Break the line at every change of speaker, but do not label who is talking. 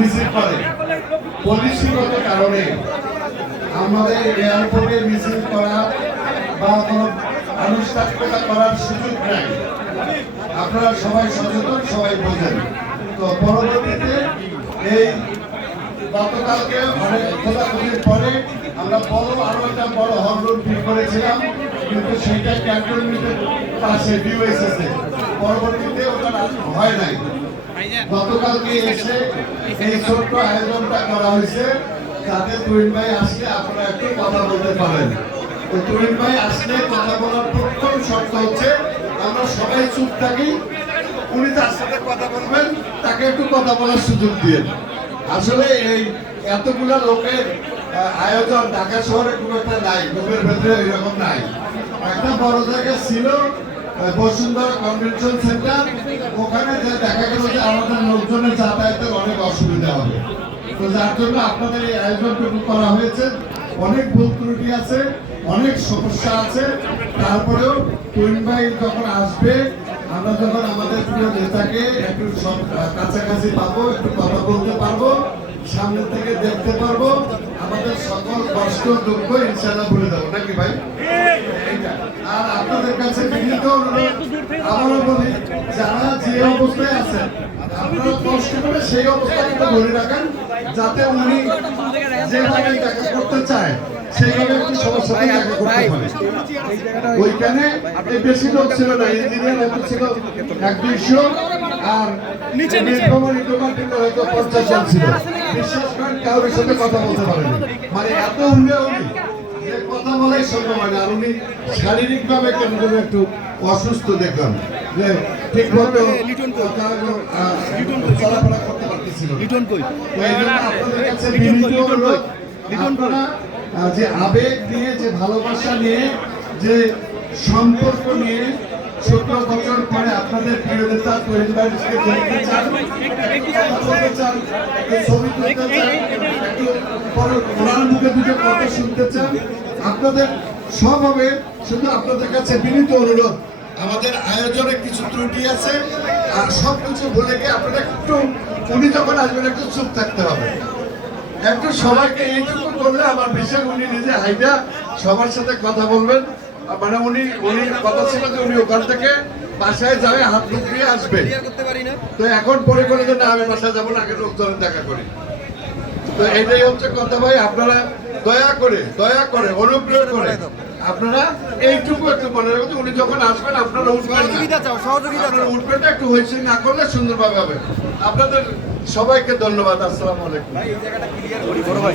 মিছিল করে। পলিসিগত কারণে আমাদের এয়ারপোর্টে মিছিল করা বা কোনো আনুষ্ঠানিকতা করার সুযোগ নাই। আপনারা সবাই সচেতন, সবাই বোঝেন। তো পরবর্তীতে এই গতকালকে অনেক খোঁজাখুঁজির পরে আমরা বড়, আরও একটা বড় হলরুম ঠিক করেছিলাম, কিন্তু সেইটা ক্যান্টনমেন্টের পাশে ডিওএসএসে পরবর্তীতে ওটা হয় নাই। গতকালকে এসে এই ছোট্ট আয়োজনটা করা হয়েছে যাতে তুহিন ভাই আসলে আপনারা একটু কথা বলতে পারেন। তো তুহিন ভাই আসলে কথা বলার প্রথম শর্ত হচ্ছে আমরা সবাই চুপ থাকি, উনি তার সাথে কথা বলবেন, তাকে একটু কথা বলার সুযোগ দিয়ে আসলে এই এতগুলা লোকের আয়োজন ঢাকা শহরে খুব একটা নাই গ্রুপের ভেতরে এরকম নাই। একটা বড় জায়গা ছিল বসুন্ধরা কনভেনশন সেন্টার ওখানে যে দেখা গেল যে আমাদের লোকজনের যাতায়াতের অনেক অসুবিধা হবে। তো যার জন্য আপনাদের এই আয়োজনটুকু করা হয়েছে। অনেক ভুল ত্রুটি আছে অনেক সমস্যা আছে। তারপরেও তুহিন ভাই যখন আসবে আমরা যখন আমাদের প্রিয় নেতাকে একটু কাছাকাছি পাবো একটু কথা বলতে পারব সামনে থেকে দেখতে পারব আমাদের সকল কষ্ট দুঃখ ইনশাল্লাহ ভুলে যাব। নাকি ভাই? এইটা। আবারও বলি যারা যে অবস্থায় আছেন আপনারা কষ্ট করে সেই অবস্থাটা ধরে রাখেন যাতে উনি যেভাবে দেখা করতে চায় সেইভাবে একটু সবার সাথে দেখা করতে পারে। ওইখানে বেশি লোক ছিল না ইঞ্জিনিয়ার এত ছিল এক দুইশো আর ডিপার্টমেন্টে হয়তো পঞ্চাশ জন ছিল। বিশ্বাস করেন কারোর সাথে কথা বলতে পারেন। মানে এত উনি যে কথা বলাই সম্ভব হয় না আর উনি শারীরিকভাবে কেন যেন একটু অসুস্থ দেখলাম। যে ঠিক মতো চলাফেরা করতে পারতেছিল না।
লিটন কই?
তো এই জন্য আপনাদের কাছে বিনীত অনুরোধ, আপনারা, যে আবেগ নিয়ে যে ভালোবাসা নিয়ে যে সম্পর্ক নিয়ে সতেরো বছর পরে আপনাদের প্রিয় নেতা তৈরি দেখতে চান বলতে চান ছবি তুলতে চান একটু পরে ওনার মুখে দুটো কথা শুনতে চান। আপনাদের সব হবে শুধু আপনাদের কাছে বিনীত অনুরোধ। আমাদের আয়োজনে কিছু ত্রুটি আছে আর সব কিছু ভুলে গিয়ে আপনারা একটু উনি যখন আসবেন একটু চুপ থাকতে হবে। একটু সবাইকে এইটুকু করলে আমার বিশ্বাস উনি নিজে হাইটা সবার সাথে কথা বলবেন। মানে উনি উনি কথা ছিল যে উনি ওখান থেকে বাসায় যাবে হাত মুখ দিয়ে আসবে। তো এখন পরে করে যে না আমি বাসায় যাব না আগে লোকজনের দেখা করি। তো এটাই হচ্ছে কথা ভাই আপনারা দয়া করে দয়া করে অনুগ্রহ করে আপনারা এইটুকু একটু মনে রাখবেন উনি যখন আসবেন আপনারা উঠবেন আপনারা উঠবেন একটু হয়েছে না করলে সুন্দরভাবে হবে। আপনাদের সবাইকে ধন্যবাদ আসসালামু আলাইকুম।
ভাই এই জায়গাটা ক্লিয়ার করি বড় ভাই।